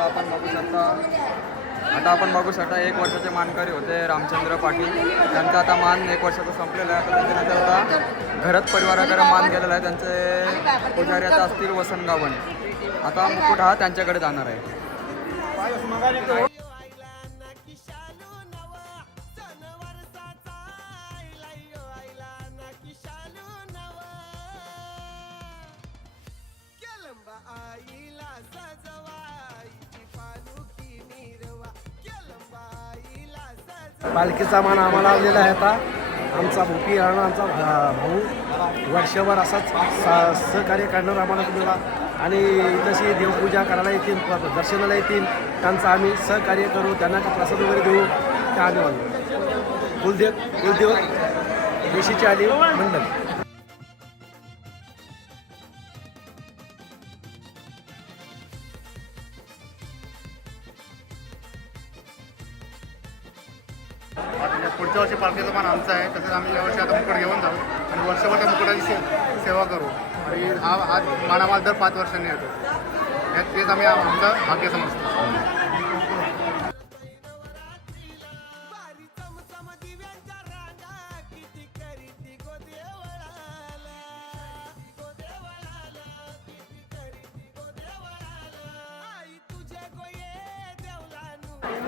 आता आपण बघू शकता. आता आपण बघू शकता एक वर्षाचे मानकरी होते रामचंद्र पाटील. त्यांचा आता मान एक वर्षाचा संपलेला आहे. आता त्याच्यानंतर आता घरात परिवाराकडे मान गेलेला आहे. त्यांचे पुजारी आता असतील वसंत आता मुकुट हा त्यांच्याकडे जाणार आहे. पालखीचा मान आम्हाला आलेला आहे आता. आमचा भोपी राणा आमचा भाऊ वर्षभर असाच सहकार्य करणार आम्हाला तुम्हाला. आणि तशी देवपूजा करायला येतील दर्शनाला येतील त्यांचं आम्ही सहकार्य करू त्यांना काही प्रसाद वगैरे देऊ त्या आम्ही मानू कुलदेव कुलदेव देशीचे आली मंडळ. पुढच्या वर्षी पालखीचं मान आमचं आहे. तसंच आम्ही यावर्षी आता मुकुट घेऊन जाऊ. आणि वर्षभर त्या मुकुटाची से सेवा करू. आणि हा आज मानामाल दर पाच वर्षांनी येतो. यात तेच आम्ही आमचं भाग्य समजतो.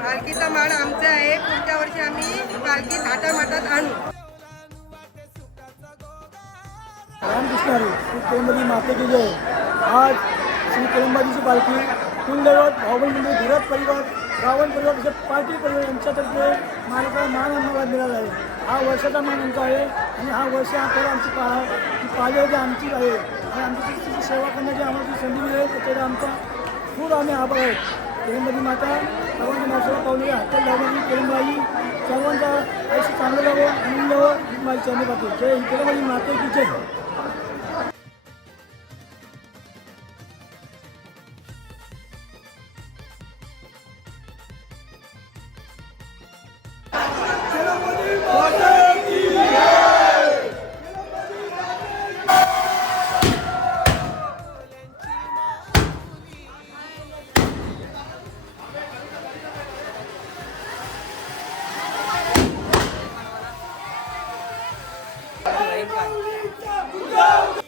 पालखीचा मान आमचा आहे. पुढच्या वर्षी आम्ही पालखी थाटामाटात आणू. देवलानू श्री केळंबरी माते की जय. आज श्री केळंबरीची पालखी कुलदैवत भाऊबंद मंदिर धीरज परिवार रावण परिवार तसेच पाटील परिवार यांच्यातर्फे मालकाला मान आम्हाला मिळाला आहे. हा वर्षाचा मान आमचा आहे आणि हा वर्ष आपल्याला आमची पा ती आमची आहे. आहे आणि आमची सेवा करण्याची आम्हाला जी संधी मिळेल त्याच्यावर आमचा खूप आम्ही आभार आहेत. केळंबरी माता सर्वांच्या माणसाला पावली हातात लावणारी केळंबाई सर्वांचा आयुष्य चांगलं जावं आनंद यावं माझी चरणी पाहतो. जय केळंबरी माते की जय. Vai, vai.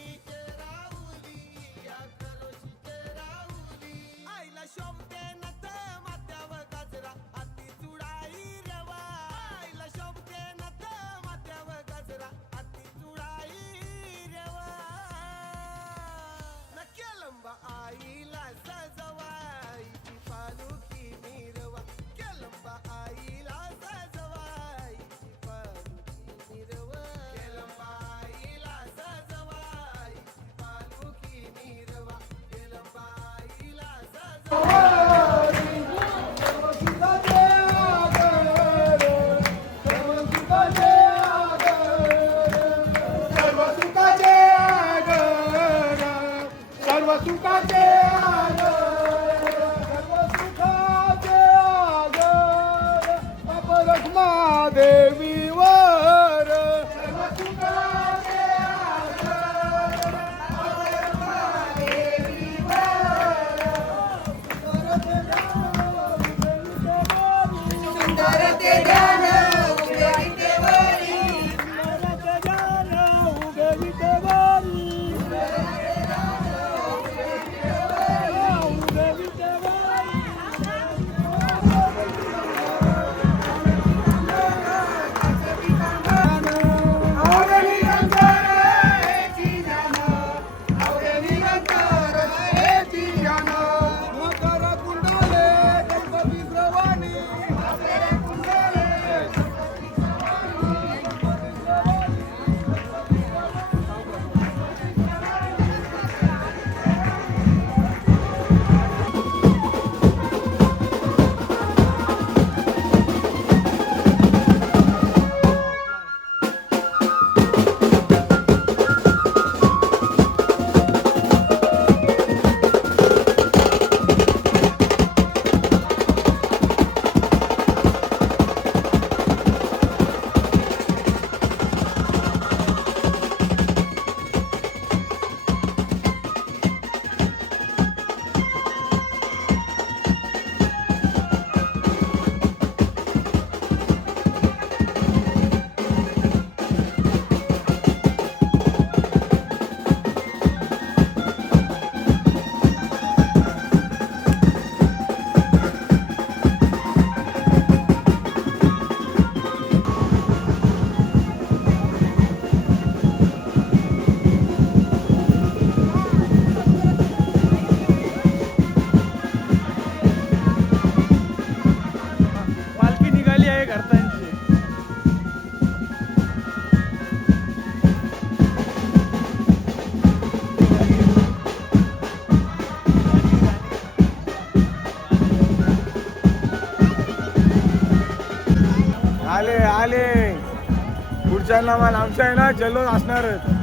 nosso cadeado. a nosso cadeado. Vai para as. त्यांना मान आमच्या आहे ना जल्लोष असणारच.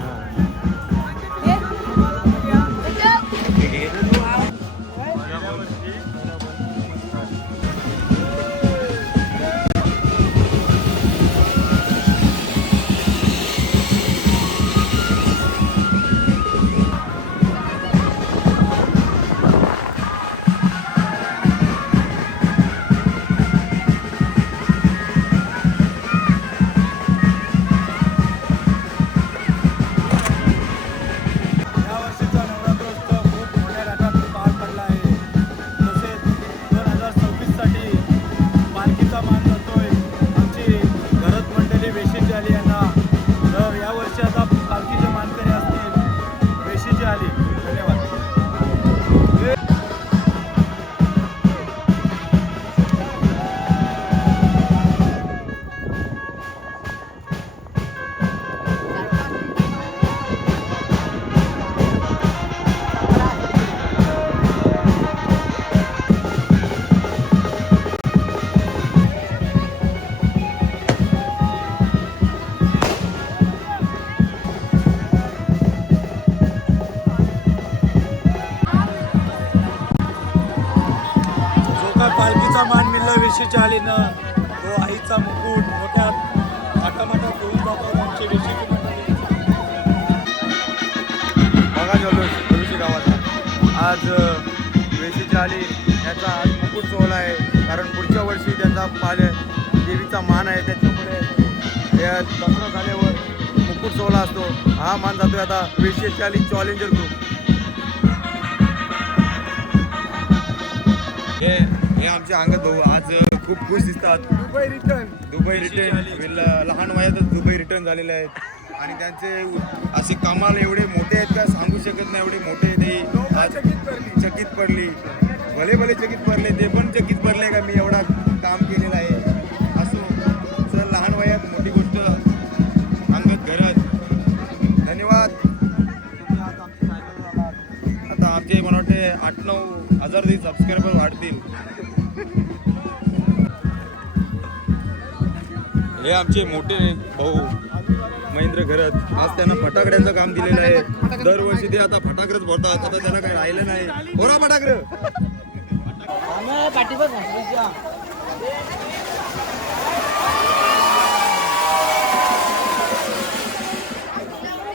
मान मिळला वेशीच्या आलीनं तो आईचा मुकुट मोठ्या थाटामाटात घेऊन जातात आमचे वेशीची बघा जल्लोष गावाचा आज वेशीच्या आली याचा आज मुकुट सोहळा आहे. कारण पुढच्या वर्षी त्यांचा पाले देवीचा मान आहे त्याच्यामुळे या दसरा झाल्यावर मुकुट सोहळा असतो. हा मान जातो आता वेशीच्या आली चॅलेंजर ग्रुप हे हे आमचे अंगद भाऊ आज खूप खुश दिसतात. दुबई रिटर्न दुबई रिटर्न लहान वयातच दुबई रिटर्न झालेले आहेत. आणि त्यांचे असे कामाला एवढे मोठे आहेत का सांगू शकत नाही एवढे मोठे आहेत. आज चकित पडली. भले भले चकित पडले ते पण चकित पडले का मी एवढा काम केलेलं आहे. असो सर लहान वयात मोठी गोष्ट. अंगत घरात. धन्यवाद. आमच्या. आता आमचे मला वाटते आठ नऊ हजार तरी सबस्क्रायबर वाढतील. हे आमचे मोठे भाऊ महेंद्र घरत. आज त्यांना फटाकड्यांचं काम दिलेलं आहे. दरवर्षी ते आता फटाकडेच भरतात. आता त्यांना काही राहिलं नाही. बोरा फटाकड